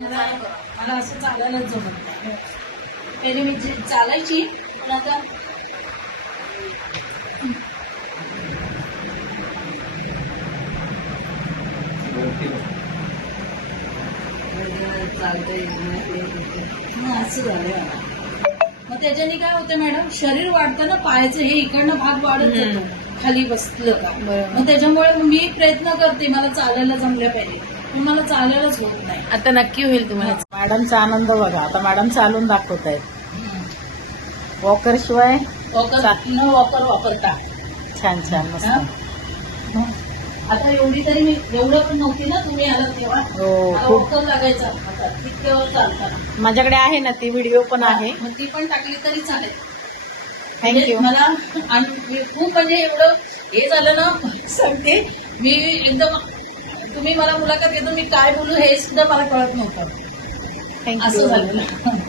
मला असं चालायलाच जमत नाही. पहिले मी चालायची पण आता असं झालंय. मग त्याच्याने काय होतं मॅडम, शरीर वाढतं ना पायाचं, हे इकडनं भाग वाढत जातो खाली बसलं का. मग त्याच्यामुळे मी प्रयत्न करते मला चालायला जमल्या पाहिजे, पण मला चालायलाच होत नाही. आता नक्की होईल तुम्हाला. मॅडमचा आनंद बघा, आता मॅडम चालून दाखवत आहेत. वॉकर शिवाय न वॉकर वापरता. छान छान मस्त. आता एवढी तरी मी एवढं पण नव्हती ना तुम्ही आला तेव्हा. हो, खूप. वॉकर लागायचा तितक्यावर चालतात. माझ्याकडे आहे ना ती व्हिडिओ पण आहे. मग ती पण टाकली तरी चालेल. थँक्यू. मला आणि खूप म्हणजे एवढं हे झालं ना सांगते मी एकदम. तुम्ही मला मुलाखत घेतो मी काय बोलू हे सुद्धा मला कळत नव्हतं. थँक्यू. असं झालं.